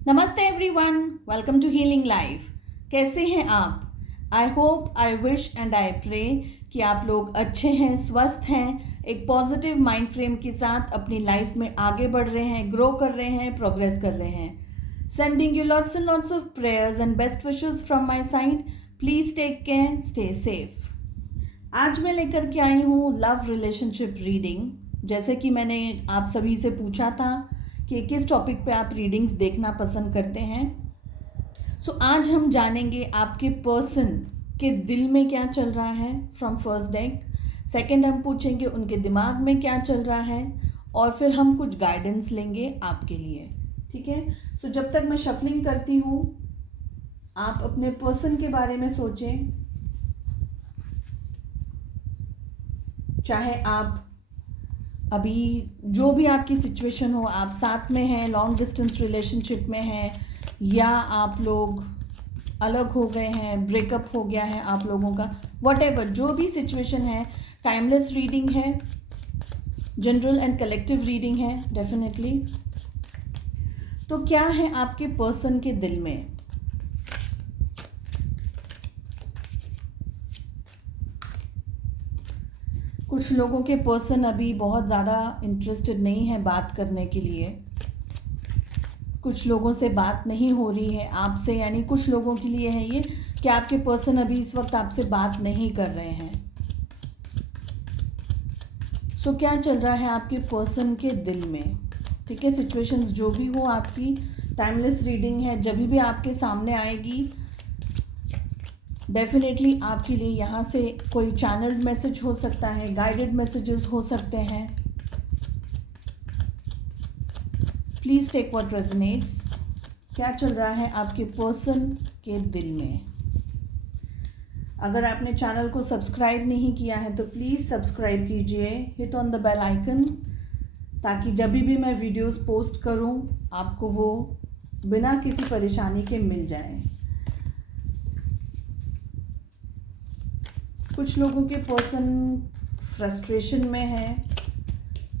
नमस्ते everyone, welcome to healing life. कैसे हैं आप? I hope, I wish and I pray कि आप लोग अच्छे हैं, स्वस्थ हैं, एक पॉजिटिव माइंड फ्रेम के साथ अपनी लाइफ में आगे बढ़ रहे हैं, ग्रो कर रहे हैं, प्रोग्रेस कर रहे हैं। Sending you lots and lots of prayers and best wishes from my side. Please take care, stay safe. आज मैं लेकर के आई हूँ लव रिलेशनशिप रीडिंग। जैसे कि मैंने आप सभी से पूछा था कि किस टॉपिक पे आप रीडिंग्स देखना पसंद करते हैं। आज हम जानेंगे आपके पर्सन के दिल में क्या चल रहा है फ्रॉम फर्स्ट डेक। सेकंड हम पूछेंगे उनके दिमाग में क्या चल रहा है, और फिर हम कुछ गाइडेंस लेंगे आपके लिए। ठीक है। जब तक मैं शफलिंग करती हूँ, आप अपने पर्सन के बारे में सोचें। चाहे आप अभी जो भी आपकी सिचुएशन हो, आप साथ में हैं, लॉन्ग डिस्टेंस रिलेशनशिप में हैं, या आप लोग अलग हो गए हैं, ब्रेकअप हो गया है आप लोगों का, व्हाटएवर जो भी सिचुएशन है। टाइमलेस रीडिंग है, जनरल एंड कलेक्टिव रीडिंग है डेफिनेटली। तो क्या है आपके पर्सन के दिल में? कुछ लोगों के पर्सन अभी बहुत ज़्यादा इंटरेस्टेड नहीं है बात करने के लिए। कुछ लोगों से बात नहीं हो रही है आपसे, यानी कुछ लोगों के लिए है ये कि आपके पर्सन अभी इस वक्त आपसे बात नहीं कर रहे हैं। क्या चल रहा है आपके पर्सन के दिल में? ठीक है, सिचुएशंस जो भी हो आपकी, टाइमलेस रीडिंग है, जब भी आपके सामने आएगी डेफिनेटली आपके लिए यहाँ से कोई चैनल्ड मैसेज हो सकता है, गाइडेड मैसेजेस हो सकते हैं। Please take what resonates. क्या चल रहा है आपके पर्सन के दिल में? अगर आपने चैनल को सब्सक्राइब नहीं किया है तो प्लीज़ सब्सक्राइब कीजिए, hit on the bell icon, ताकि जब भी मैं वीडियोस पोस्ट करूं आपको वो बिना किसी परेशानी के मिल जाए। कुछ लोगों के पर्सन फ्रस्ट्रेशन में है,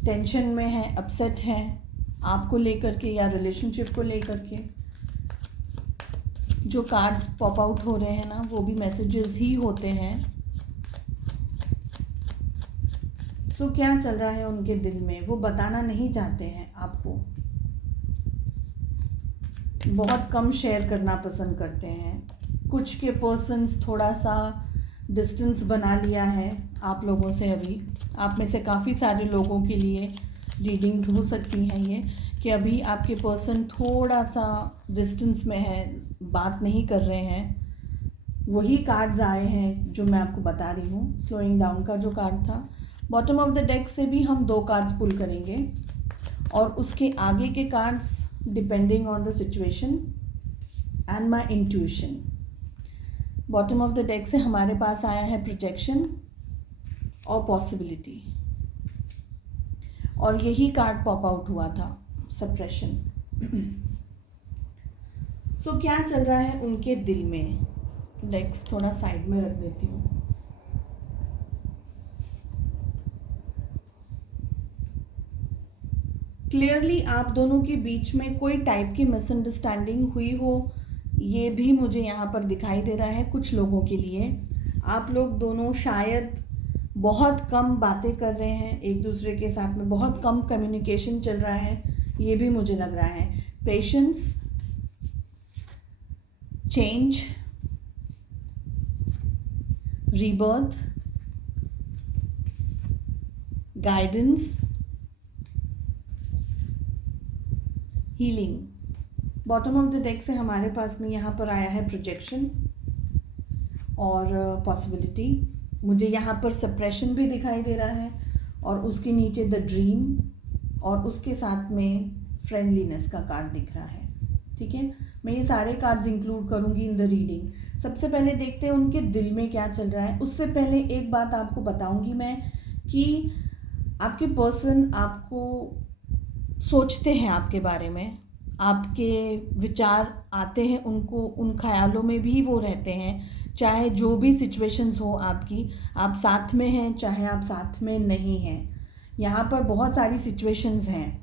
टेंशन में है, अपसेट है आपको लेकर के या रिलेशनशिप को लेकर के। जो कार्ड्स पॉप आउट हो रहे हैं ना, वो भी मैसेजेस ही होते हैं। क्या चल रहा है उनके दिल में, वो बताना नहीं चाहते हैं आपको, बहुत कम शेयर करना पसंद करते हैं। कुछ के पर्सन्स थोड़ा सा डिस्टेंस बना लिया है आप लोगों से। अभी आप में से काफ़ी सारे लोगों के लिए रीडिंग्स हो सकती हैं ये, कि अभी आपके पर्सन थोड़ा सा डिस्टेंस में है, बात नहीं कर रहे हैं। वही कार्ड्स आए हैं जो मैं आपको बता रही हूँ। स्लोइंग डाउन का जो कार्ड था, बॉटम ऑफ द डेक से भी हम 2 कार्ड्स पुल करेंगे, और उसके आगे के cards depending on the situation and my intuition. Bottom of the deck से हमारे पास आया है प्रोटेक्शन और पॉसिबिलिटी, और यही कार्ड पॉप आउट हुआ था, सप्रेशन। क्या चल रहा है उनके दिल में? डेक्स थोड़ा साइड में रख देती हूँ। क्लियरली आप दोनों के बीच में कोई टाइप की मिसअंडरस्टैंडिंग हुई हो, ये भी मुझे यहाँ पर दिखाई दे रहा है। कुछ लोगों के लिए आप लोग दोनों शायद बहुत कम बातें कर रहे हैं एक दूसरे के साथ में, बहुत कम कम्युनिकेशन चल रहा है, ये भी मुझे लग रहा है। Patience, change, rebirth, guidance, healing. Bottom of the deck से हमारे पास में यहाँ पर आया है प्रोजेक्शन और पॉसिबिलिटी। मुझे यहाँ पर सप्रेशन भी दिखाई दे रहा है, और उसके नीचे द ड्रीम, और उसके साथ में फ्रेंडलीनेस का कार्ड दिख रहा है। ठीक है, मैं ये सारे कार्ड्स इंक्लूड करूँगी इन द रीडिंग। सबसे पहले देखते हैं उनके दिल में क्या चल रहा है। उससे पहले एक बात आपको बताऊँगी मैं, कि आपके पर्सन आपको सोचते हैं, आपके बारे में आपके विचार आते हैं उनको, उन ख्यालों में भी वो रहते हैं। चाहे जो भी सिचुएशंस हो आपकी, आप साथ में हैं चाहे आप साथ में नहीं हैं, यहाँ पर बहुत सारी सिचुएशंस हैं।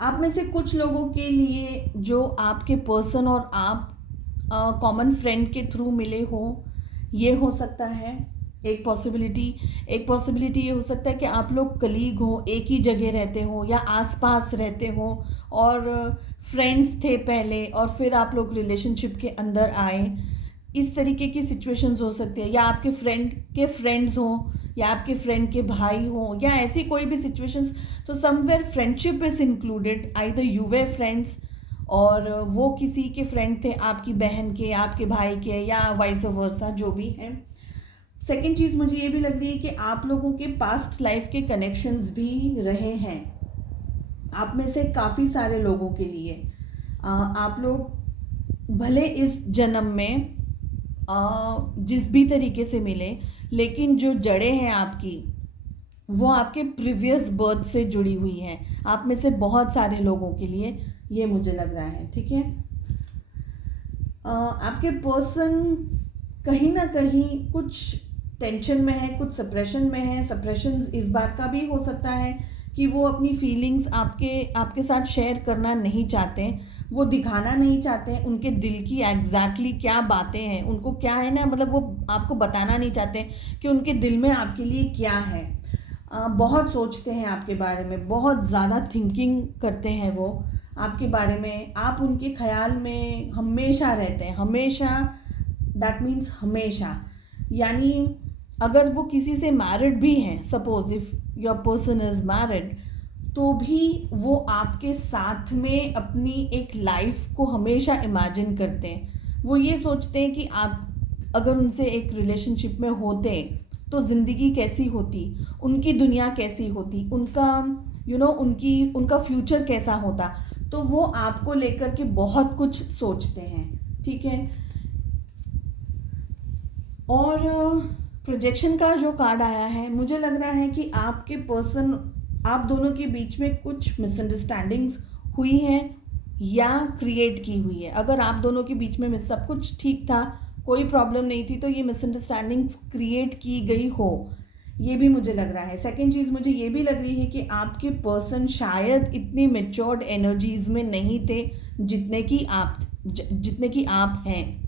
आप में से कुछ लोगों के लिए जो आपके पर्सन और आप कॉमन फ्रेंड के थ्रू मिले हो, ये हो सकता है एक पॉसिबिलिटी ये हो सकता है कि आप लोग कलीग हो, एक ही जगह रहते हो या आसपास रहते हो और फ्रेंड्स थे पहले और फिर आप लोग रिलेशनशिप के अंदर आए। इस तरीके की सिचुएशंस हो सकती है, या आपके फ्रेंड के फ्रेंड्स हो या आपके फ्रेंड के भाई हो या ऐसी कोई भी सिचुएशंस। तो somewhere friendship is included, either you way friends और वो किसी के फ्रेंड थे, आपकी बहन के, आपके भाई के, या वाइस वर्सा, जो भी है। सेकेंड चीज़ मुझे ये भी लग रही है कि आप लोगों के पास्ट लाइफ के कनेक्शंस भी रहे हैं आप में से काफ़ी सारे लोगों के लिए। आप लोग भले इस जन्म में जिस भी तरीके से मिले, लेकिन जो जड़ें हैं आपकी वो आपके प्रीवियस बर्थ से जुड़ी हुई हैं आप में से बहुत सारे लोगों के लिए, ये मुझे लग रहा है। ठीक है, आपके पर्सन कहीं ना कहीं कुछ टेंशन में है, कुछ सप्रेशन में है। सप्रेशन इस बात का भी हो सकता है कि वो अपनी फीलिंग्स आपके साथ शेयर करना नहीं चाहते, वो दिखाना नहीं चाहते हैं उनके दिल की एग्जैक्टली क्या बातें हैं, उनको क्या है ना, मतलब वो आपको बताना नहीं चाहते कि उनके दिल में आपके लिए क्या है। बहुत सोचते हैं आपके बारे में, बहुत ज़्यादा थिंकिंग करते हैं वो आपके बारे में, आप उनके ख्याल में हमेशा रहते हैं, हमेशा, दैट मीन्स हमेशा। यानी अगर वो किसी से मैरिड भी हैं, suppose if your person is married, तो भी वो आपके साथ में अपनी एक लाइफ को हमेशा इमेजिन करते हैं। वो ये सोचते हैं कि आप अगर उनसे एक रिलेशनशिप में होते तो ज़िंदगी कैसी होती, उनकी दुनिया कैसी होती, उनका उनका फ्यूचर कैसा होता। तो वो आपको लेकर के बहुत कुछ सोचते हैं। ठीक है, और प्रोजेक्शन का जो कार्ड आया है, मुझे लग रहा है कि आपके पर्सन, आप दोनों के बीच में कुछ मिसअंडरस्टैंडिंग्स हुई हैं या क्रिएट की हुई है। अगर आप दोनों के बीच में सब कुछ ठीक था, कोई प्रॉब्लम नहीं थी, तो ये मिसअंडरस्टैंडिंग्स क्रिएट की गई हो, ये भी मुझे लग रहा है। सेकेंड चीज़ मुझे ये भी लग रही है कि आपके पर्सन शायद इतनी मेच्योर्ड एनर्जीज में नहीं थे जितने कि आप हैं।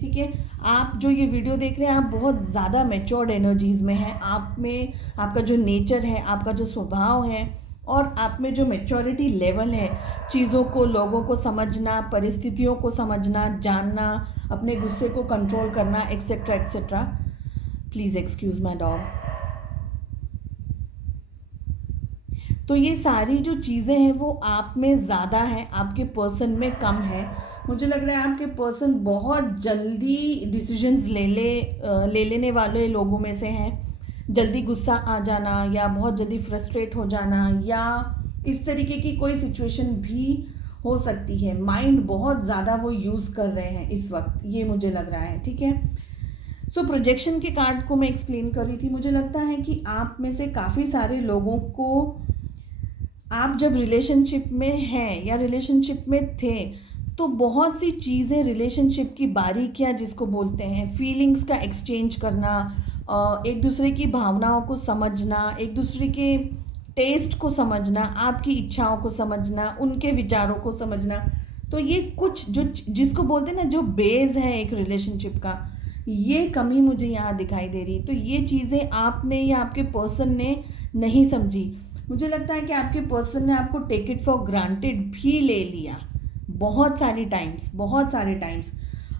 ठीक है, आप जो ये वीडियो देख रहे हैं, आप बहुत ज़्यादा मेच्योर्ड एनर्जीज़ में हैं। आप में आपका जो नेचर है, आपका जो स्वभाव है और आप में जो मेच्योरिटी लेवल है, चीज़ों को, लोगों को समझना, परिस्थितियों को समझना, जानना, अपने गुस्से को कंट्रोल करना, etcetera etcetera. Please excuse my dog. तो ये सारी जो चीज़ें हैं वो आप में ज़्यादा है, आपके पर्सन में कम है। मुझे लग रहा है आपके पर्सन बहुत जल्दी डिसीजंस ले लेने वाले लोगों में से हैं। जल्दी गुस्सा आ जाना या बहुत जल्दी फ्रस्ट्रेट हो जाना या इस तरीके की कोई सिचुएशन भी हो सकती है। माइंड बहुत ज़्यादा वो यूज़ कर रहे हैं इस वक्त, ये मुझे लग रहा है। ठीक है, सो प्रोजेक्शन के कार्ड को मैं एक्सप्लेन कर रही थी। मुझे लगता है कि आप में से काफ़ी सारे लोगों को, आप जब रिलेशनशिप में हैं या रिलेशनशिप में थे, तो बहुत सी चीज़ें, रिलेशनशिप की बारीकियाँ जिसको बोलते हैं, फीलिंग्स का एक्सचेंज करना, एक दूसरे की भावनाओं को समझना, एक दूसरे के टेस्ट को समझना, आपकी इच्छाओं को समझना, उनके विचारों को समझना। तो ये कुछ जो जिसको बोलते हैं ना, जो बेस है एक रिलेशनशिप का, ये कमी मुझे यहाँ दिखाई दे रही। तो ये चीज़ें आपने या आपके पर्सन ने नहीं समझी। मुझे लगता है कि आपके पर्सन ने आपको टेक इट फॉर ग्रांटेड भी ले लिया बहुत सारे टाइम्स।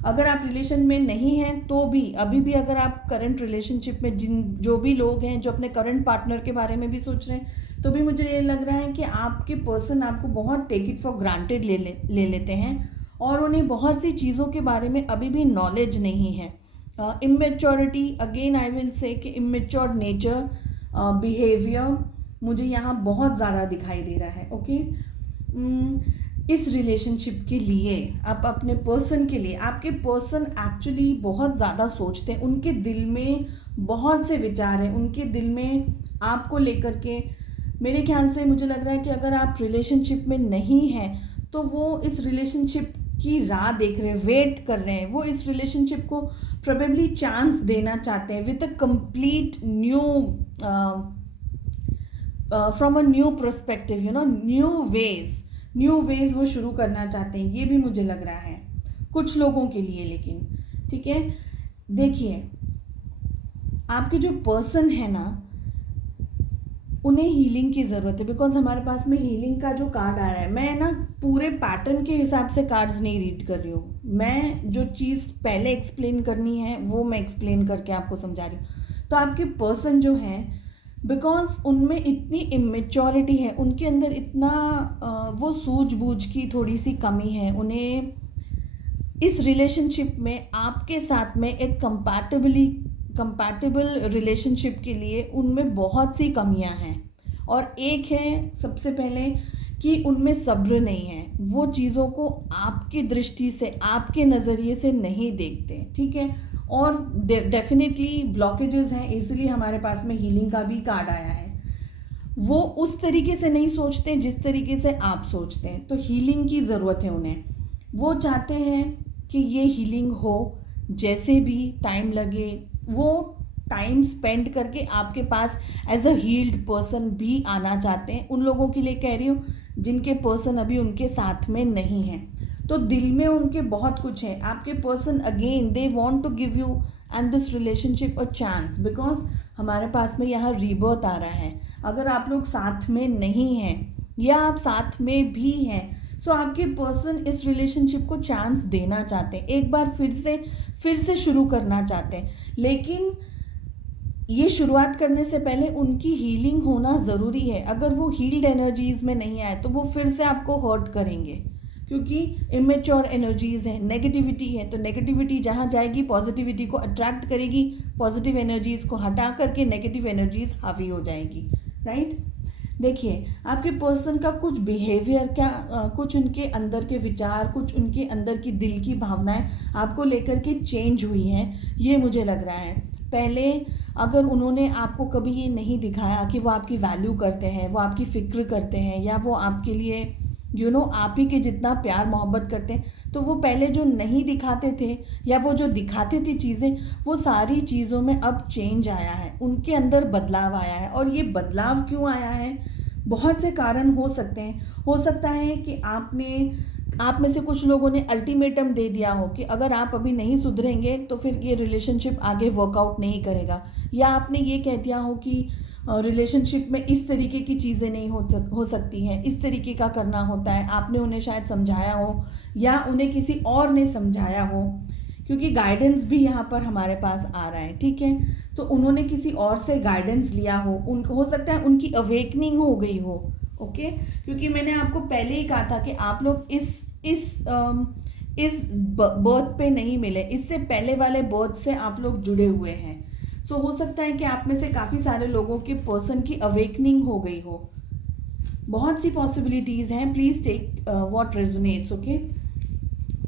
अगर आप रिलेशन में नहीं हैं तो भी, अभी भी अगर आप करंट रिलेशनशिप में जो भी लोग हैं जो अपने करंट पार्टनर के बारे में भी सोच रहे हैं, तो भी मुझे ये लग रहा है कि आपके पर्सन आपको बहुत टेक इट फॉर ग्रांटेड ले लेते हैं और उन्हें बहुत सी चीज़ों के बारे में अभी भी नॉलेज नहीं है। Immaturity, again I will say कि इमेच्योर्ड नेचर, बिहेवियर मुझे यहाँ बहुत ज़्यादा दिखाई दे रहा है। ओके, इस रिलेशनशिप के लिए, आप अपने पर्सन के लिए, आपके पर्सन एक्चुअली बहुत ज़्यादा सोचते हैं, उनके दिल में बहुत से विचार हैं, उनके दिल में आपको लेकर के। मेरे ख्याल से मुझे लग रहा है कि अगर आप रिलेशनशिप में नहीं हैं तो वो इस रिलेशनशिप की राह देख रहे हैं, वेट कर रहे हैं। वो इस रिलेशनशिप को प्रोबेबली चांस देना चाहते हैं with a complete new, from a new perspective, new ways. New ways वो शुरू करना चाहते हैं, ये भी मुझे लग रहा है कुछ लोगों के लिए। लेकिन ठीक है, देखिए आपके जो पर्सन है ना, उन्हें हीलिंग की ज़रूरत है। बिकॉज हमारे पास में हीलिंग का जो कार्ड आ रहा है, मैं ना पूरे पैटर्न के हिसाब से कार्ड्स नहीं रीड कर रही हूँ, मैं जो चीज़ पहले एक्सप्लेन करनी है वो मैं एक्सप्लेन करके आपको समझा रही हूँ। तो आपके पर्सन जो हैं, बिकॉज उनमें इतनी इमेच्योरिटी है, उनके अंदर इतना वो सूझबूझ की थोड़ी सी कमी है, उन्हें इस रिलेशनशिप में आपके साथ में एक कंपैटिबल रिलेशनशिप के लिए उनमें बहुत सी कमियां हैं। और एक है सबसे पहले कि उनमें सब्र नहीं है, वो चीज़ों को आपकी दृष्टि से, आपके नज़रिए से नहीं देखते, ठीक है। और डेफिनेटली ब्लॉकेजेस हैं, इसलिए हमारे पास में हीलिंग का भी कार्ड आया है। वो उस तरीके से नहीं सोचते जिस तरीके से आप सोचते हैं, तो हीलिंग की ज़रूरत है उन्हें। वो चाहते हैं कि ये हीलिंग हो, जैसे भी टाइम लगे, वो टाइम स्पेंड करके आपके पास एज अ हील्ड पर्सन भी आना चाहते हैं। उन लोगों के लिए कह रही हूँ जिनके पर्सन अभी उनके साथ में नहीं है, तो दिल में उनके बहुत कुछ है। आपके person again they want to give you and this relationship a chance, because हमारे पास में यहाँ रीबर्थ आ रहा है। अगर आप लोग साथ में नहीं हैं या आप साथ में भी हैं, सो आपके पर्सन इस रिलेशनशिप को चांस देना चाहते हैं, एक बार फिर से शुरू करना चाहते हैं। लेकिन ये शुरुआत करने से पहले उनकी हीलिंग होना ज़रूरी है। अगर वो हील्ड एनर्जीज़ में नहीं आए तो वो फिर से आपको हर्ट करेंगे, क्योंकि इमेच्योर एनर्जीज़ हैं, नेगेटिविटी है। तो नेगेटिविटी जहाँ जाएगी पॉजिटिविटी को अट्रैक्ट करेगी, पॉजिटिव एनर्जीज़ को हटा करके नेगेटिव एनर्जीज़ हावी हो जाएगी, राइट। देखिए आपके पर्सन का कुछ बिहेवियर, कुछ उनके अंदर के विचार, कुछ उनके अंदर की दिल की भावनाएं आपको लेकर के चेंज हुई हैं, ये मुझे लग रहा है। पहले अगर उन्होंने आपको कभी ये नहीं दिखाया कि वो आपकी वैल्यू करते हैं, वो आपकी फ़िक्र करते हैं, या वो आपके लिए आप ही के जितना प्यार मोहब्बत करते हैं, तो वो पहले जो नहीं दिखाते थे या वो जो दिखाते थे चीज़ें, वो सारी चीज़ों में अब चेंज आया है, उनके अंदर बदलाव आया है। और ये बदलाव क्यों आया है, बहुत से कारण हो सकते हैं। हो सकता है कि आप में से कुछ लोगों ने अल्टीमेटम दे दिया हो कि अगर आप अभी नहीं सुधरेंगे तो फिर ये रिलेशनशिप आगे वर्कआउट नहीं करेगा, या आपने ये कह दिया हो कि रिलेशनशिप में इस तरीके की चीज़ें नहीं हो सकती हैं, इस तरीके का करना होता है। आपने उन्हें शायद समझाया हो या उन्हें किसी और ने समझाया हो, क्योंकि गाइडेंस भी यहाँ पर हमारे पास आ रहा है, ठीक है। तो उन्होंने किसी और से गाइडेंस लिया हो, उनको हो सकता है उनकी अवेकनिंग हो गई हो, ओके। क्योंकि मैंने आपको पहले ही कहा था कि आप लोग इस बर्थ पे नहीं मिले, इससे पहले वाले बर्थ से आप लोग जुड़े हुए हैं। सो हो सकता है कि आप में से काफ़ी सारे लोगों के पर्सन की अवेकनिंग हो गई हो, बहुत सी पॉसिबिलिटीज़ हैं। Please take what resonates, okay.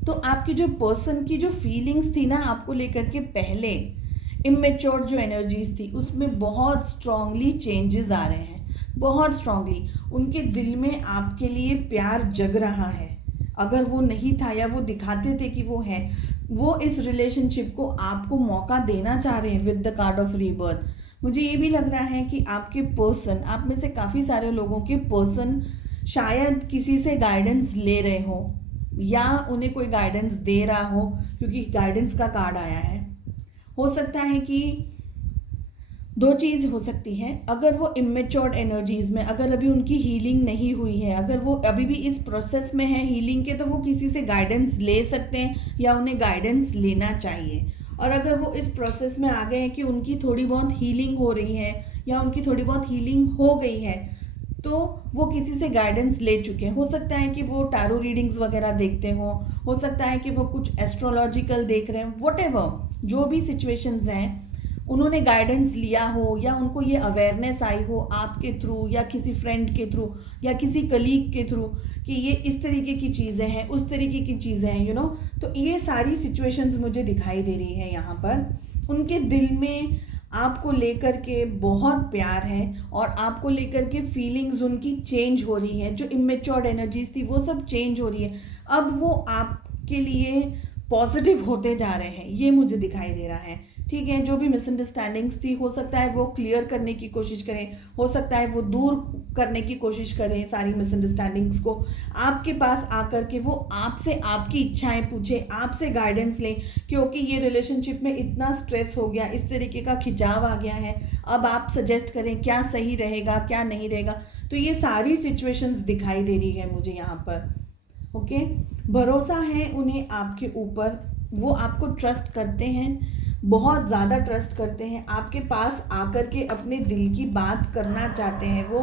तो आपकी जो पर्सन की जो फीलिंग्स थी ना आपको लेकर के, पहले इमेच्योर जो एनर्जीज थी, उसमें बहुत स्ट्रांगली चेंजेस आ रहे हैं, बहुत स्ट्रांगली। उनके दिल में आपके लिए प्यार जग रहा है। अगर वो नहीं था या वो दिखाते थे कि वो है, वो इस रिलेशनशिप को आपको मौका देना चाह रहे हैं with the card of rebirth. मुझे ये भी लग रहा है कि आपके पर्सन, आप में से काफ़ी सारे लोगों के पर्सन शायद किसी से गाइडेंस ले रहे हो या उन्हें कोई गाइडेंस दे रहा हो, क्योंकि गाइडेंस का कार्ड आया है। हो सकता है कि दो चीज़ हो सकती है, अगर वो इमेच्योर्ड एनर्जीज में, अगर अभी उनकी हीलिंग नहीं हुई है, अगर वो अभी भी इस प्रोसेस में है हीलिंग के, तो वो किसी से गाइडेंस ले सकते हैं या उन्हें गाइडेंस लेना चाहिए। और अगर वो इस प्रोसेस में आ गए हैं कि उनकी थोड़ी बहुत हीलिंग हो रही है या उनकी थोड़ी बहुत हीलिंग हो गई है, तो वो किसी से गाइडेंस ले चुके हैं। हो सकता है कि वो टैरो रीडिंग्स वगैरह देखते हो सकता है कि वो कुछ एस्ट्रोलॉजिकल देख रहे हैं, व्हाटएवर जो भी सिचुएशंस हैं, उन्होंने गाइडेंस लिया हो या उनको ये अवेयरनेस आई हो आपके थ्रू या किसी फ्रेंड के थ्रू या किसी कलीग के थ्रू कि ये इस तरीके की चीज़ें हैं, उस तरीके की चीज़ें हैं, तो ये सारी सिचुएशंस मुझे दिखाई दे रही है यहाँ पर। उनके दिल में आपको लेकर के बहुत प्यार है और आपको लेकर के फीलिंग्स उनकी चेंज हो रही है। जो इमेच्योर्ड एनर्जीज थी वो सब चेंज हो रही है, अब वो आपके लिए पॉजिटिव होते जा रहे हैं, ये मुझे दिखाई दे रहा है। ठीक है, जो भी मिसअंडरस्टैंडिंग्स थी हो सकता है वो क्लियर करने की कोशिश करें, हो सकता है वो दूर करने की कोशिश करें सारी मिसअंडरस्टैंडिंग्स को। आपके पास आकर के वो आपसे आपकी इच्छाएं पूछे, आपसे गाइडेंस लें, क्योंकि ये रिलेशनशिप में इतना स्ट्रेस हो गया, इस तरीके का खिंचाव आ गया है। अब आप सजेस्ट करें क्या सही रहेगा क्या नहीं रहेगा। तो ये सारी सिचुएशंस दिखाई दे रही है मुझे यहाँ पर। ओके, भरोसा है उन्हें आपके ऊपर, वो आपको ट्रस्ट करते हैं, बहुत ज़्यादा ट्रस्ट करते हैं, आपके पास आकर के अपने दिल की बात करना चाहते हैं, वो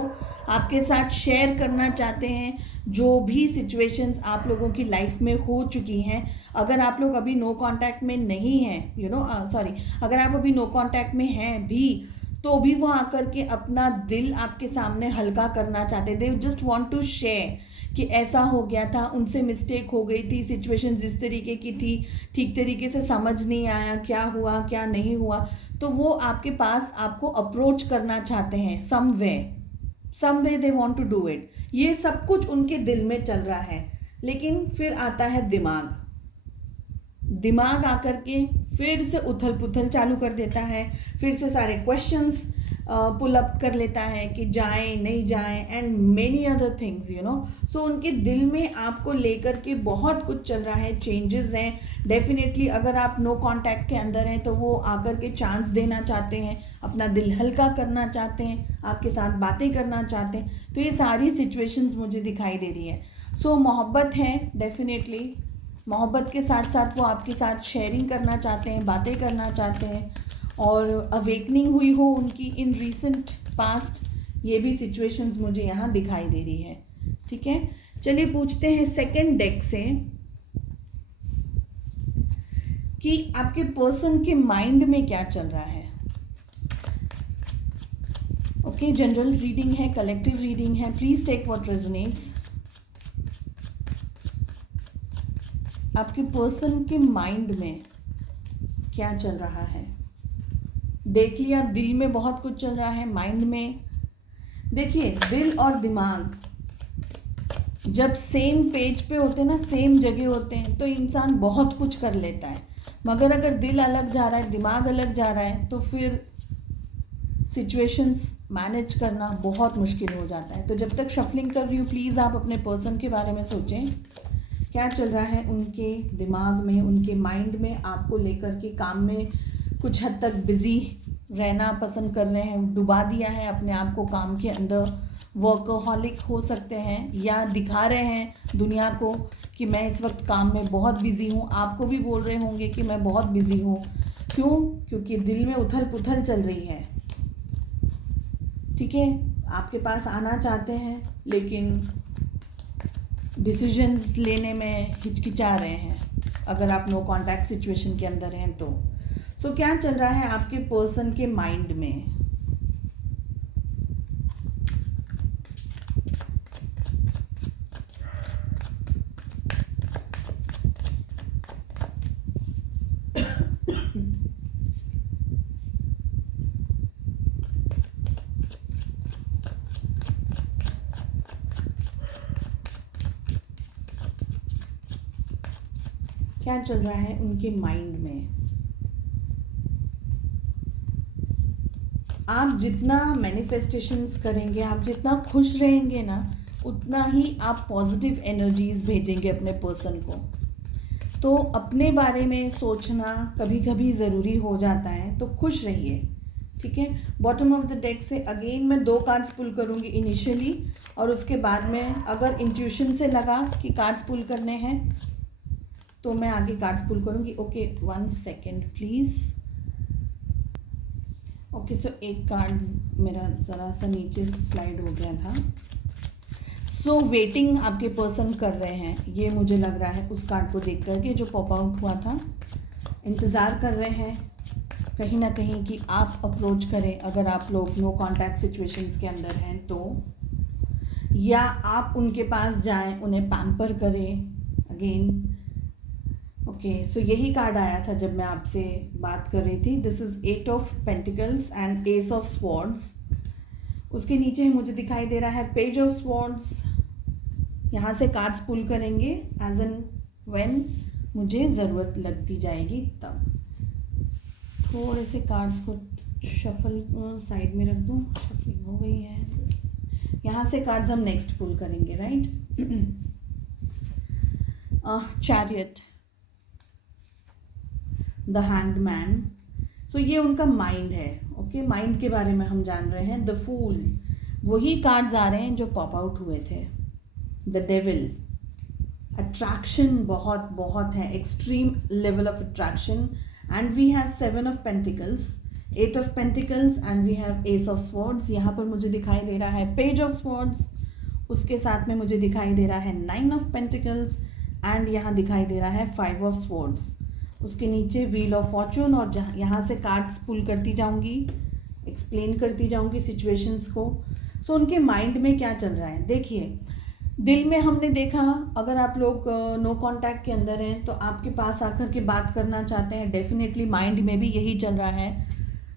आपके साथ शेयर करना चाहते हैं जो भी सिचुएशंस आप लोगों की लाइफ में हो चुकी हैं। अगर आप लोग अभी नो कांटेक्ट में नहीं हैं, सॉरी, अगर आप अभी नो कांटेक्ट में हैं भी, तो भी वो आकर के अपना दिल आपके सामने हल्का करना चाहते हैं। They just want to share कि ऐसा हो गया था, उनसे मिस्टेक हो गई थी, सिचुएशन जिस तरीके की थी ठीक तरीके से समझ नहीं आया, क्या हुआ क्या नहीं हुआ। तो वो आपके पास आपको अप्रोच करना चाहते हैं, some way they want to do it. ये सब कुछ उनके दिल में चल रहा है। लेकिन फिर आता है दिमाग आकर के फिर से उथल पुथल चालू कर देता है, फिर से सारे क्वेश्चंस पुल अप कर लेता है कि जाएं नहीं जाएं and many other things so उनके दिल में आपको लेकर के बहुत कुछ चल रहा है, चेंजेस हैं डेफिनेटली। अगर आप नो कांटेक्ट के अंदर हैं तो वो आकर के चांस देना चाहते हैं, अपना दिल हल्का करना चाहते हैं, आपके साथ बातें करना चाहते हैं। तो ये सारी सिचुएशंस मुझे दिखाई दे रही है। सो मोहब्बत है डेफिनेटली, मोहब्बत के साथ साथ वो आपके साथ शेयरिंग करना चाहते हैं, बातें करना चाहते हैं, और अवेकनिंग हुई हो उनकी इन रीसेंट पास्ट, ये भी सिचुएशंस मुझे यहाँ दिखाई दे रही है। ठीक है, चलिए पूछते हैं सेकंड डेक से कि आपके पर्सन के माइंड में क्या चल रहा है। ओके, जनरल रीडिंग है, कलेक्टिव रीडिंग है, प्लीज टेक व्हाट रेजोनेट्स। आपके पर्सन के माइंड में क्या चल रहा है। देख लिया, दिल में बहुत कुछ चल रहा है, माइंड में देखिए, दिल और दिमाग जब सेम पेज पे होते हैं ना, सेम जगह होते हैं, तो इंसान बहुत कुछ कर लेता है। मगर अगर दिल अलग जा रहा है, दिमाग अलग जा रहा है, तो फिर सिचुएशंस मैनेज करना बहुत मुश्किल हो जाता है। तो जब तक शफलिंग कर रही हूँ, प्लीज़ आप अपने पर्सन के बारे में सोचें क्या चल रहा है उनके दिमाग में, उनके माइंड में, आपको लेकर के काम में कुछ हद तक बिजी रहना पसंद कर रहे हैं, डुबा दिया है अपने आप को काम के अंदर, वर्कहॉलिक हो सकते हैं, या दिखा रहे हैं दुनिया को कि मैं इस वक्त काम में बहुत बिजी हूँ। आपको भी बोल रहे होंगे कि मैं बहुत बिजी हूँ। क्यों? क्योंकि दिल में उथल पुथल चल रही है। ठीक है, आपके पास आना चाहते हैं लेकिन डिसीजंस लेने में हिचकिचा रहे हैं, अगर आप नो कांटेक्ट सिचुएशन के अंदर हैं तो। सो क्या चल रहा है आपके पर्सन के माइंड में। क्या चल रहा है उनके माइंड में। आप जितना मैनिफेस्टेशंस करेंगे, आप जितना खुश रहेंगे ना, उतना ही आप पॉजिटिव एनर्जीज भेजेंगे अपने पर्सन को। तो अपने बारे में सोचना कभी कभी ज़रूरी हो जाता है, तो खुश रहिए। ठीक है, बॉटम ऑफ द डेक से अगेन मैं 2 कार्ड्स पुल करूँगी इनिशियली, और उसके बाद में अगर इंट्यूशन से लगा कि कार्ड्स पुल करने हैं तो मैं आगे कार्ड्स पुल करूँगी। Okay, 1 second please. ओके, सो एक कार्ड मेरा ज़रा सा नीचे स्लाइड हो गया था। सो वेटिंग आपके पर्सन कर रहे हैं, ये मुझे लग रहा है उस कार्ड को देख करके जो पॉप आउट हुआ था। इंतज़ार कर रहे हैं कहीं ना कहीं कि आप अप्रोच करें, अगर आप लोग नो कांटेक्ट सिचुएशंस के अंदर हैं तो, या आप उनके पास जाएं, उन्हें पैम्पर करें अगेन। ओके, सो यही कार्ड आया था जब मैं आपसे बात कर रही थी। This is 8 of pentacles and S of swords. उसके नीचे मुझे दिखाई दे रहा है पेज ऑफ स्वॉर्ड्स। यहाँ से कार्ड्स पुल करेंगे एज एन व्हेन मुझे ज़रूरत लगती जाएगी तब। थोड़े से कार्ड्स को शफल साइड में रख दूँ, शफलिंग हो गई है बस। यहाँ से कार्ड्स हम नेक्स्ट पुल करेंगे, right. Chariot, the hanged man. So ये उनका माइंड है, ओके, माइंड के बारे में हम जान रहे हैं। द फूल, वही कार्ड्स आ रहे हैं जो पॉप आउट हुए थे। द डेविल, अट्रैक्शन बहुत बहुत है, extreme level of attraction. And we have 7 of pentacles, 8 of pentacles and we have ace of swords. यहाँ पर मुझे दिखाई दे रहा है पेज ऑफ स्वॉर्ड्स, उसके साथ में मुझे दिखाई दे रहा है 9 ऑफ पेंटिकल्स एंड यहाँ दिखाई दे रहा है 5 ऑफ स्वॉर्ड्स। उसके नीचे व्हील ऑफ फॉर्चून। और जहाँ यहाँ से कार्ड्स पुल करती जाऊँगी, एक्सप्लेन करती जाऊँगी सिचुएशंस को। सो उनके माइंड में क्या चल रहा है, देखिए। दिल में हमने देखा, अगर आप लोग नो कांटेक्ट के अंदर हैं तो आपके पास आकर के बात करना चाहते हैं। डेफिनेटली माइंड में भी यही चल रहा है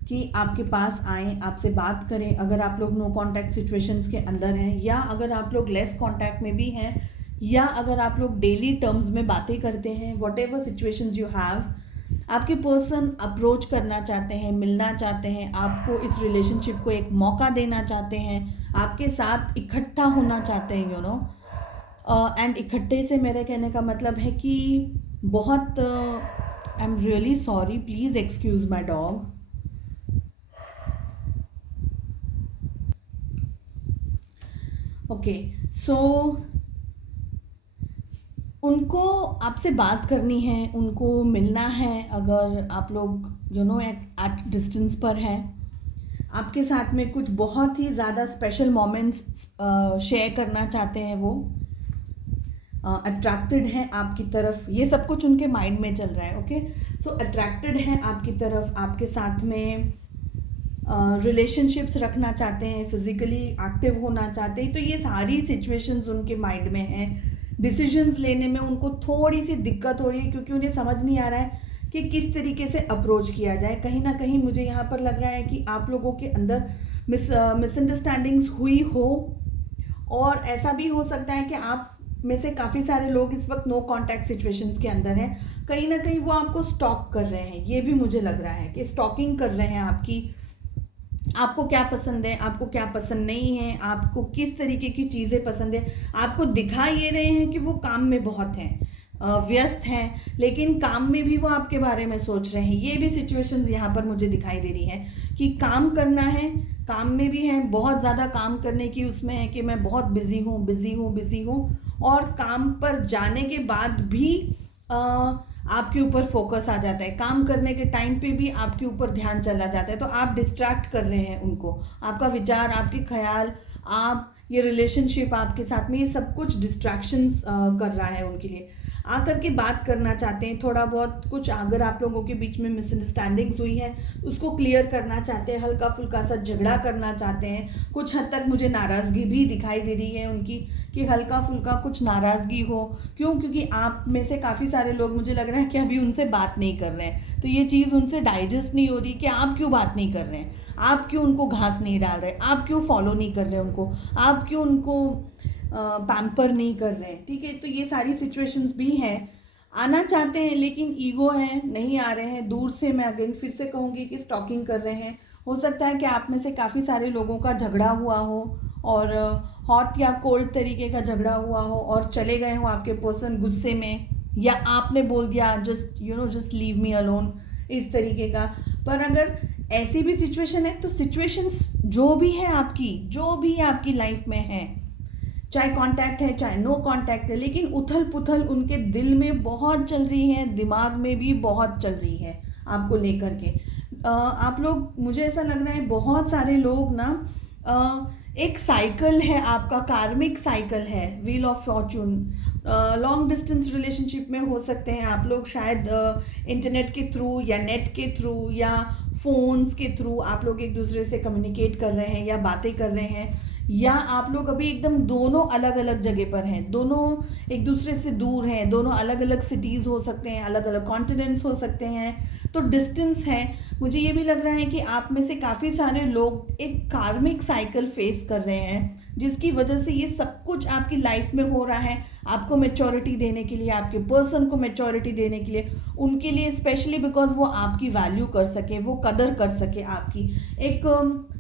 कि आपके पास आएँ, आपसे बात करें। अगर आप लोग नो कांटेक्ट सिचुएशंस के अंदर हैं, या अगर आप लोग लेस कांटेक्ट में भी हैं, या अगर आप लोग डेली टर्म्स में बातें करते हैं, what ever situations you have, आपके पर्सन अप्रोच करना चाहते हैं, मिलना चाहते हैं, आपको इस रिलेशनशिप को एक मौका देना चाहते हैं, आपके साथ इकट्ठा होना चाहते हैं, यू नो। एंड इकट्ठे से मेरे कहने का मतलब है कि बहुत I am really sorry, please excuse my dog. Okay, so उनको आपसे बात करनी है, उनको मिलना है। अगर आप लोग यू नो एट डिस्टेंस पर हैं, आपके साथ में कुछ बहुत ही ज़्यादा स्पेशल मोमेंट्स शेयर करना चाहते हैं, वो अट्रैक्टेड हैं आपकी तरफ। ये सब कुछ उनके माइंड में चल रहा है, ओके। सो अट्रैक्टेड हैं आपकी तरफ, आपके साथ में रिलेशनशिप्स रखना चाहते हैं, फिजिकली एक्टिव होना चाहते हैं। तो ये सारी सिचुएशंस उनके माइंड में हैं। डिसीजंस लेने में उनको थोड़ी सी दिक्कत हो रही है, क्योंकि उन्हें समझ नहीं आ रहा है कि किस तरीके से अप्रोच किया जाए। कहीं ना कहीं मुझे यहाँ पर लग रहा है कि आप लोगों के अंदर मिसअंडरस्टैंडिंग्स हुई हो, और ऐसा भी हो सकता है कि आप में से काफ़ी सारे लोग इस वक्त नो कांटेक्ट सिचुएशंस के अंदर हैं। कहीं ना कहीं वो आपको स्टॉक कर रहे हैं, ये भी मुझे लग रहा है कि स्टॉकिंग कर रहे हैं आपकी। आपको क्या पसंद है, आपको क्या पसंद नहीं है, आपको किस तरीके की चीज़ें पसंद है। आपको दिखा ये रहे हैं कि वो काम में बहुत हैं, व्यस्त हैं, लेकिन काम में भी वो आपके बारे में सोच रहे हैं। ये भी सिचुएशंस यहाँ पर मुझे दिखाई दे रही है कि काम करना है, काम में भी है, बहुत ज़्यादा काम करने की उसमें है कि मैं बहुत बिजी हूँ, और काम पर जाने के बाद भी आपके ऊपर फोकस आ जाता है। काम करने के टाइम पे भी आपके ऊपर ध्यान चला जाता है, तो आप डिस्ट्रैक्ट कर रहे हैं उनको। आपका विचार, आपके ख्याल, आप ये रिलेशनशिप आपके साथ में, ये सब कुछ डिस्ट्रैक्शंस कर रहा है उनके लिए। आकर के बात करना चाहते हैं, थोड़ा बहुत कुछ अगर आप लोगों के बीच में मिसअंडरस्टैंडिंग्स हुई है उसको क्लियर करना चाहते हैं, हल्का फुल्का सा झगड़ा करना चाहते हैं। कुछ हद तक मुझे नाराज़गी भी दिखाई दे रही है उनकी, कि हल्का फुल्का कुछ नाराज़गी हो। क्यों? क्योंकि आप में से काफ़ी सारे लोग, मुझे लग रहा है कि अभी उनसे बात नहीं कर रहे हैं, तो ये चीज़ उनसे डाइजेस्ट नहीं हो रही कि आप क्यों बात नहीं कर रहे हैं, आप क्यों उनको घास नहीं डाल रहे, आप क्यों फॉलो नहीं कर रहे उनको, आप क्यों उनको पैम्पर नहीं कर रहे हैं। ठीक है, तो ये सारी सिचुएशंस भी हैं। आना चाहते हैं लेकिन ईगो है, नहीं आ रहे हैं। दूर से मैं अगेन फिर से कहूँगी कि स्टॉकिंग कर रहे हैं। हो सकता है कि आप में से काफ़ी सारे लोगों का झगड़ा हुआ हो, और हॉट या कोल्ड तरीके का झगड़ा हुआ हो, और चले गए हो आपके पर्सन गुस्से में, या आपने बोल दिया जस्ट लीव मी अलोन, इस तरीके का। पर अगर ऐसी भी सिचुएशन है, तो सिचुएशंस जो भी आपकी लाइफ में है, चाहे कांटेक्ट है चाहे नो कांटेक्ट है, लेकिन उथल पुथल उनके दिल में बहुत चल रही है, दिमाग में भी बहुत चल रही है आपको लेकर के। आप लोग, मुझे ऐसा लग रहा है बहुत सारे लोग ना, एक साइकिल है आपका, कार्मिक साइकिल है, wheel of Fortune. Long distance relationship में हो सकते हैं आप लोग, शायद इंटरनेट के थ्रू या नेट के थ्रू या फ़ोन्स के थ्रू आप लोग एक दूसरे से कम्युनिकेट कर रहे हैं या बातें कर रहे हैं, या आप लोग अभी एकदम दोनों अलग अलग जगह पर हैं, दोनों एक दूसरे से दूर हैं, दोनों अलग अलग सिटीज़ हो सकते हैं, अलग अलग कॉन्टिनेंट्स हो सकते हैं। तो डिस्टेंस है। मुझे ये भी लग रहा है कि आप में से काफ़ी सारे लोग एक कार्मिक साइकिल फेस कर रहे हैं, जिसकी वजह से ये सब कुछ आपकी लाइफ में हो रहा है, आपको मैच्योरिटी देने के लिए, आपके पर्सन को मैच्योरिटी देने के लिए, उनके लिए स्पेशली बिकॉज वो आपकी वैल्यू कर सके, वो कदर कर सके आपकी। एक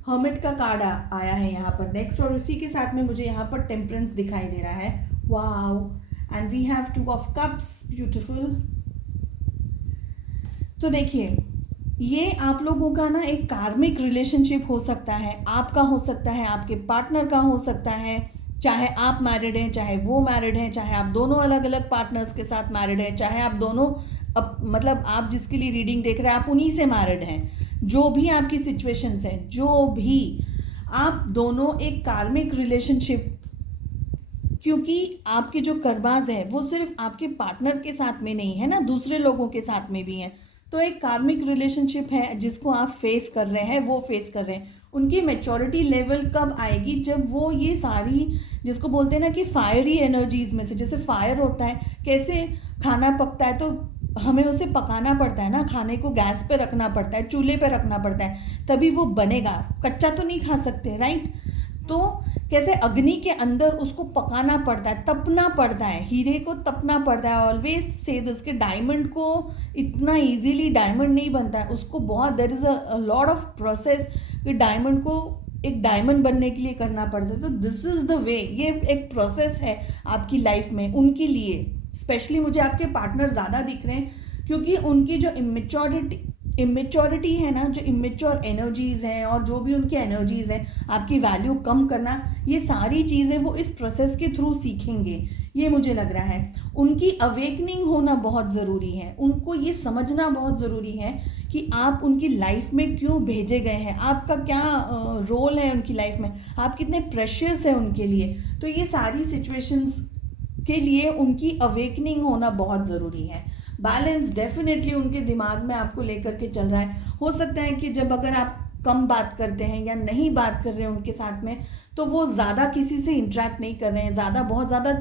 हर्मिट का कार्ड आया है यहाँ पर नेक्स्ट, और उसी के साथ में मुझे यहाँ पर टेम्परेंस दिखाई दे रहा है। Wow, and we have 2 of cups, beautiful. तो देखिए, ये आप लोगों का ना एक कार्मिक रिलेशनशिप हो सकता है, आपका हो सकता है, आपके पार्टनर का हो सकता है, चाहे आप मैरिड हैं, चाहे वो मैरिड हैं, चाहे आप दोनों अलग अलग पार्टनर्स के साथ मैरिड हैं, चाहे आप दोनों मतलब आप जिसके लिए रीडिंग देख रहे हैं आप उन्हीं से मैरिड हैं। जो भी आपकी सिचुएशंस हैं, जो भी, आप दोनों एक कार्मिक रिलेशनशिप, क्योंकि आपके जो करवाज है वो सिर्फ आपके पार्टनर के साथ में नहीं है ना, दूसरे लोगों के साथ में भी हैं। तो एक कार्मिक रिलेशनशिप है जिसको आप फेस कर रहे हैं, वो फेस कर रहे हैं। उनकी मैच्योरिटी लेवल कब आएगी? जब वो ये सारी, जिसको बोलते हैं ना कि फायरी एनर्जीज में से, जैसे फायर होता है, कैसे खाना पकता है तो हमें उसे पकाना पड़ता है ना, खाने को गैस पे रखना पड़ता है, चूल्हे पे रखना पड़ता है, तभी वो बनेगा, कच्चा तो नहीं खा सकते, राइट? तो कैसे अग्नि के अंदर उसको पकाना पड़ता है, तपना पड़ता है, हीरे को तपना पड़ता है। ऑलवेज से दिस के डायमंड को इतना इजीली डायमंड नहीं बनता है, उसको बहुत, there is a lot of process कि डायमंड को एक डायमंड बनने के लिए करना पड़ता है। तो दिस इज द वे, ये एक प्रोसेस है आपकी लाइफ में उनके लिए। स्पेशली मुझे आपके पार्टनर ज़्यादा दिख रहे हैं, क्योंकि उनकी जो इमेच्योरिटी है ना, जो इमेच्योर एनर्जीज हैं और जो भी उनकी एनर्जीज हैं, आपकी वैल्यू कम करना, ये सारी चीज़ें वो इस प्रोसेस के थ्रू सीखेंगे, ये मुझे लग रहा है। उनकी अवेकनिंग होना बहुत ज़रूरी है, उनको ये समझना बहुत ज़रूरी है कि आप उनकी लाइफ में क्यों भेजे गए हैं, आपका क्या रोल है उनकी लाइफ में, आप कितने प्रेशियस है उनके लिए। तो ये सारी सिचुएशंस के लिए उनकी अवेकनिंग होना बहुत ज़रूरी है। बैलेंस डेफिनेटली उनके दिमाग में आपको लेकर के चल रहा है। हो सकता है कि जब अगर आप कम बात करते हैं या नहीं बात कर रहे हैं उनके साथ में, तो वो ज़्यादा किसी से इंटरेक्ट नहीं कर रहे हैं, बहुत ज़्यादा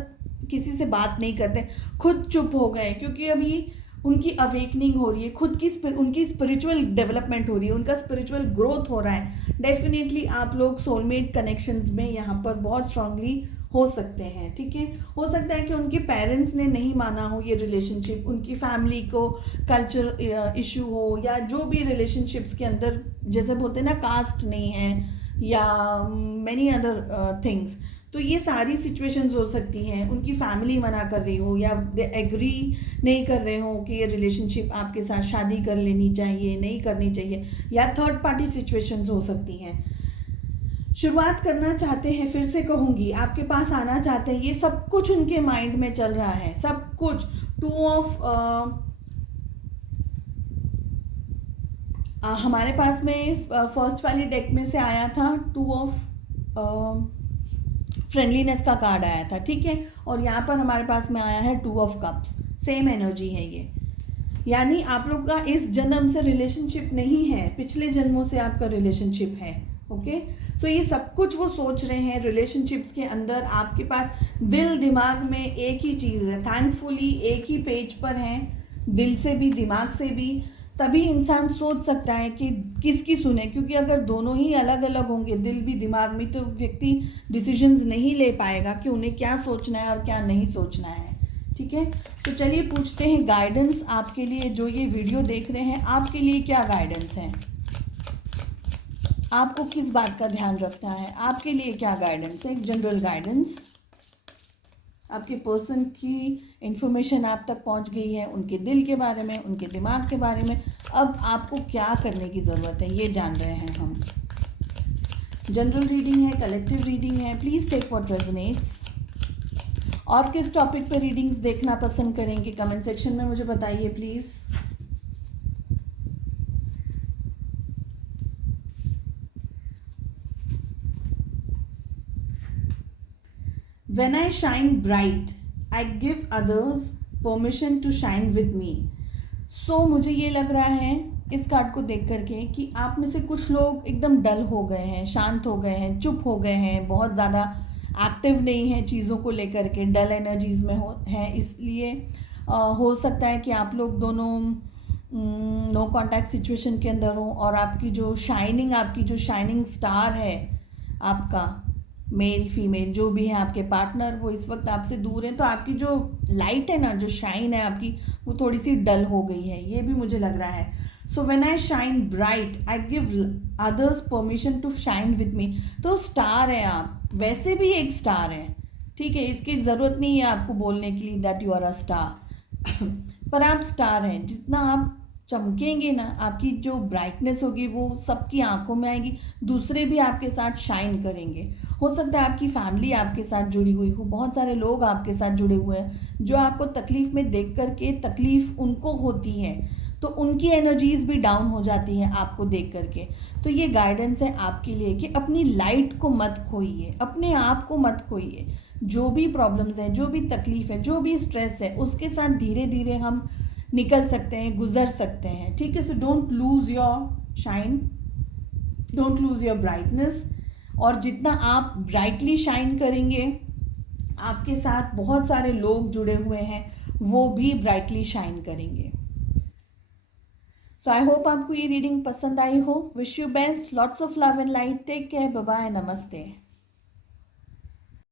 किसी से बात नहीं करते, खुद चुप हो गए, क्योंकि अभी उनकी अवेकनिंग हो रही है, खुद की उनकी स्पिरिचुअल डेवलपमेंट हो रही है, उनका स्पिरिचुअल ग्रोथ हो रहा है। डेफिनेटली आप लोग सोलमेट कनेक्शंस में यहाँ पर बहुत स्ट्रांगली हो सकते हैं, ठीक है। हो सकता है कि उनके पेरेंट्स ने नहीं माना हो ये रिलेशनशिप, उनकी फैमिली को कल्चर इशू हो, या जो भी रिलेशनशिप्स के अंदर जैसे बोलते हैं ना कास्ट नहीं है, या मैनी अदर थिंग्स। तो ये सारी सिचुएशंस हो सकती हैं, उनकी फैमिली मना कर रही हो, या दे एग्री नहीं कर रहे हो कि ये रिलेशनशिप आपके साथ शादी कर लेनी चाहिए, नहीं करनी चाहिए, या थर्ड पार्टी सिचुएशंस हो सकती हैं। शुरुआत करना चाहते हैं, फिर से कहूँगी, आपके पास आना चाहते हैं, ये सब कुछ उनके माइंड में चल रहा है, सब कुछ। 2 ऑफ हमारे पास में फर्स्ट वाली डेक में से आया था 2 ऑफ फ्रेंडलीनेस का कार्ड आया था, ठीक है। और यहाँ पर हमारे पास में आया है 2 ऑफ कप्स, सेम एनर्जी है ये, यानी आप लोग का इस जन्म से रिलेशनशिप नहीं है, पिछले जन्मों से आपका रिलेशनशिप है, ओके। सो ये सब कुछ वो सोच रहे हैं रिलेशनशिप्स के अंदर। आपके पास दिल दिमाग में एक ही चीज़ है, थैंकफुली एक ही पेज पर हैं, दिल से भी दिमाग से भी। तभी इंसान सोच सकता है कि किसकी सुने, क्योंकि अगर दोनों ही अलग अलग होंगे दिल भी दिमाग भी, तो व्यक्ति डिसीजंस नहीं ले पाएगा कि उन्हें क्या सोचना है और क्या नहीं सोचना है, ठीक है। तो चलिए पूछते हैं गाइडेंस आपके लिए, जो ये वीडियो देख रहे हैं आपके लिए क्या गाइडेंस है, आपको किस बात का ध्यान रखना है, आपके लिए क्या गाइडेंस है। एक जनरल गाइडेंस, आपके पर्सन की इन्फॉर्मेशन आप तक पहुंच गई है, उनके दिल के बारे में, उनके दिमाग के बारे में, अब आपको क्या करने की ज़रूरत है ये जान रहे हैं हम। जनरल रीडिंग है, कलेक्टिव रीडिंग है, प्लीज़ टेक व्हाट रेजोनेट्स। और किस टॉपिक पे रीडिंग्स देखना पसंद करेंगे कमेंट सेक्शन में मुझे बताइए please. When I shine bright, I give others permission to shine with me. So मुझे ये लग रहा है इस कार्ड को देख करके कि आप में से कुछ लोग एकदम डल हो गए हैं, शांत हो गए हैं, चुप हो गए हैं, बहुत ज़्यादा एक्टिव नहीं है चीज़ों को लेकर के, डल एनर्जीज में हैं। इसलिए हो सकता है कि आप लोग दोनों नो कांटेक्ट सिचुएशन के अंदर हो और आपकी जो शाइनिंग स्टार है, आपका मेल फीमेल जो भी है आपके पार्टनर, वो इस वक्त आपसे दूर है, तो आपकी जो लाइट है ना, जो शाइन है आपकी, वो थोड़ी सी डल हो गई है, ये भी मुझे लग रहा है. So when I shine bright I give others permission to shine with me. तो स्टार है आप, वैसे भी एक स्टार है, ठीक है, इसकी ज़रूरत नहीं है आपको बोलने के लिए that you are a star. पर आप स्टार हैं. जितना आप चमकेंगे ना, आपकी जो ब्राइटनेस होगी वो सबकी आंखों में आएगी, दूसरे भी आपके साथ शाइन करेंगे. हो सकता है आपकी फैमिली आपके साथ जुड़ी हुई हो, बहुत सारे लोग आपके साथ जुड़े हुए हैं जो आपको तकलीफ़ में देख करके तकलीफ़ उनको होती है, तो उनकी एनर्जीज भी डाउन हो जाती हैं आपको देख करके. तो ये गाइडेंस है आपके लिए कि अपनी लाइट को मत खोइए, अपने आप को मत खोइए. जो भी प्रॉब्लम्स हैं, जो भी तकलीफ़ है, जो भी स्ट्रेस है, उसके साथ धीरे धीरे हम निकल सकते हैं, गुजर सकते हैं, ठीक है. So don't lose your shine, don't lose your brightness. और जितना आप ब्राइटली शाइन करेंगे, आपके साथ बहुत सारे लोग जुड़े हुए हैं, वो भी ब्राइटली शाइन करेंगे. सो आई होप आपको ये रीडिंग पसंद आई हो. Wish you best, lots of love and light. Take care, bye bye, नमस्ते.